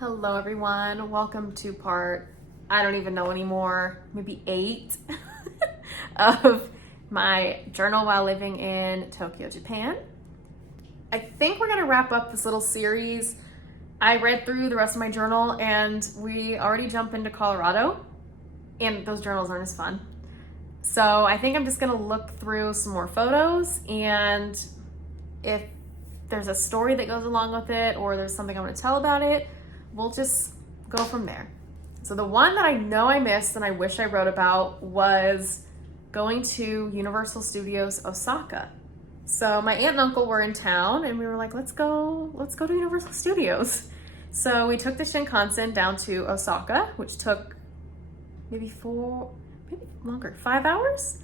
Hello everyone, welcome to part, I don't even know anymore, maybe 8 of my journal while living in Tokyo, Japan. I think we're gonna wrap up this little series. I read through the rest of my journal and we already jump into Colorado, and those journals aren't as fun. So I think I'm just gonna look through some more photos, and if there's a story that goes along with it or there's something I want to tell about it, we'll just go from there. So the one that I know I missed and I wish I wrote about was going to Universal Studios Osaka. So my aunt and uncle were in town and we were like, let's go to Universal Studios. So we took the Shinkansen down to Osaka, which took maybe 5 hours.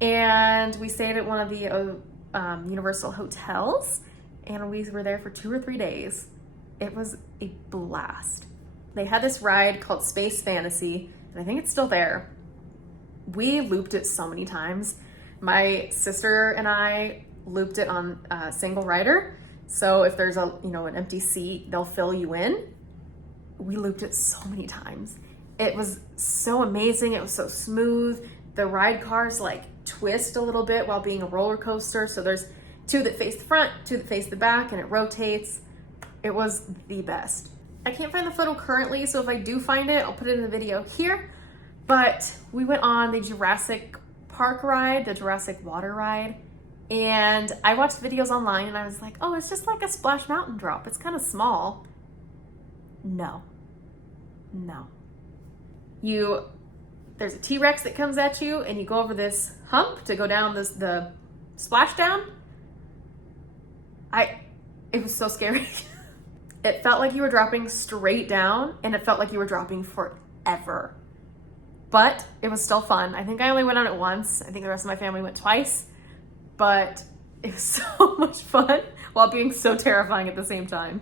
And we stayed at one of the Universal hotels, and we were there for 2 or 3 days. It was a blast. They had this ride called Space Fantasy, and I think it's still there. We looped it so many times. My sister and I looped it on a single rider. So if there's an empty seat, they'll fill you in. We looped it so many times. It was so amazing. It was so smooth. The ride cars like twist a little bit while being a roller coaster. So there's 2 that face the front, 2 that face the back, and it rotates. It was the best. I can't find the photo currently, so if I do find it, I'll put it in the video here. But we went on the Jurassic Park ride, the Jurassic Water ride, and I watched videos online and I was like, oh, it's just like a Splash Mountain drop. It's kind of small. No. There's a T-Rex that comes at you and you go over this hump to go down the splashdown. It was so scary. It felt like you were dropping straight down, and it felt like you were dropping forever. But it was still fun. I think I only went on it once. I think the rest of my family went twice. But it was so much fun while being so terrifying at the same time.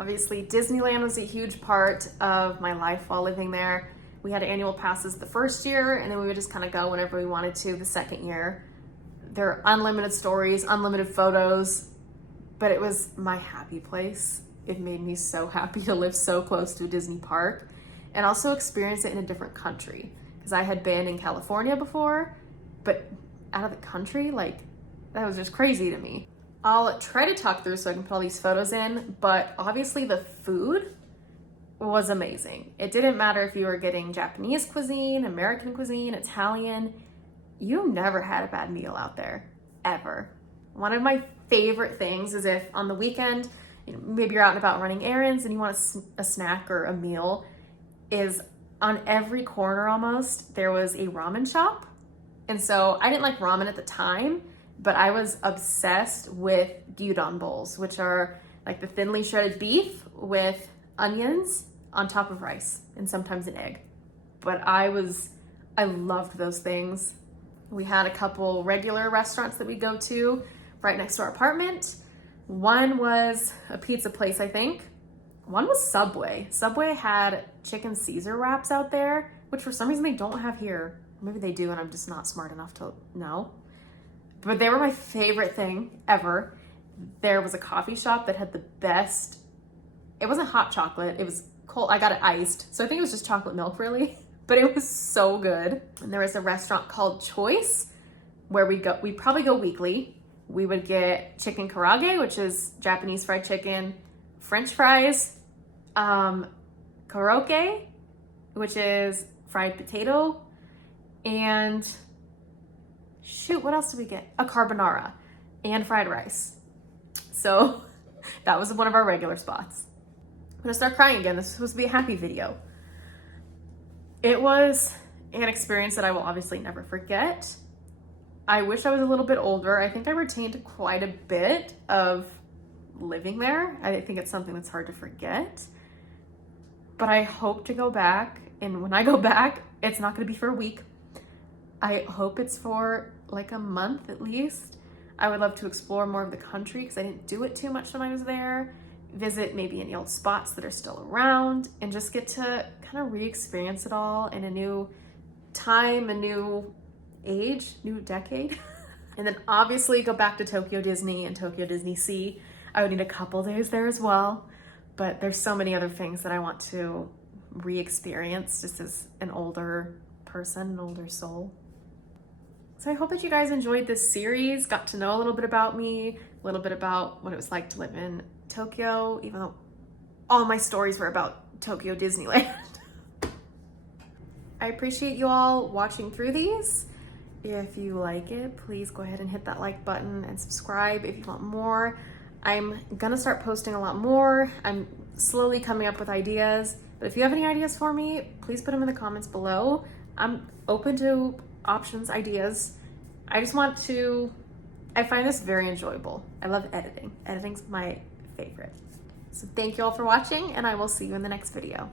Obviously, Disneyland was a huge part of my life while living there. We had annual passes the first year, and then we would just kind of go whenever we wanted to the second year. There are unlimited stories, unlimited photos, but it was my happy place. It made me so happy to live so close to a Disney park and also experience it in a different country. Because I had been in California before, but out of the country, that was just crazy to me. I'll try to talk through so I can put all these photos in, but obviously the food was amazing. It didn't matter if you were getting Japanese cuisine, American cuisine, Italian. You never had a bad meal out there, ever. One of my favorite things is if on the weekend, maybe you're out and about running errands and you want a snack or a meal, is on every corner almost, there was a ramen shop. And so I didn't like ramen at the time, but I was obsessed with gyudon bowls, which are like the thinly shredded beef with onions on top of rice and sometimes an egg. But I loved those things. We had a couple regular restaurants that we go to right next to our apartment. One was a pizza place, I think. One was Subway. Subway had chicken Caesar wraps out there, which for some reason they don't have here. Maybe they do and I'm just not smart enough to know. But they were my favorite thing ever. There was a coffee shop that had the best, it wasn't hot chocolate, it was cold. I got it iced. So I think it was just chocolate milk really, but it was so good. And there was a restaurant called Choice where we probably go weekly. We would get chicken karaage, which is Japanese fried chicken, French fries, korokke, which is fried potato, and what else did we get? A carbonara and fried rice. So that was one of our regular spots. I'm gonna start crying again. This is supposed to be a happy video. It was an experience that I will obviously never forget. I wish I was a little bit older. I think I retained quite a bit of living there. I think it's something that's hard to forget. But I hope to go back, and when I go back, it's not gonna be for a week. I hope it's for like a month at least. I would love to explore more of the country because I didn't do it too much when I was there. Visit maybe any old spots that are still around and just get to kind of re-experience it all in a new time, a new age, new decade. And then obviously go back to Tokyo Disney and Tokyo Disney Sea. I would need a couple days there as well. but there's so many other things that I want to re-experience just as an older person, an older soul. So I hope that you guys enjoyed this series, got to know a little bit about me, a little bit about what it was like to live in Tokyo, even though all my stories were about Tokyo Disneyland. I appreciate you all watching through these. If you like it, please go ahead and hit that like button and subscribe if you want more. I'm gonna start posting a lot more. I'm slowly coming up with ideas, but if you have any ideas for me, please put them in the comments below. I'm open to options, ideas. I find this very enjoyable. I love editing. Editing's my favorite. So thank you all for watching, and I will see you in the next video.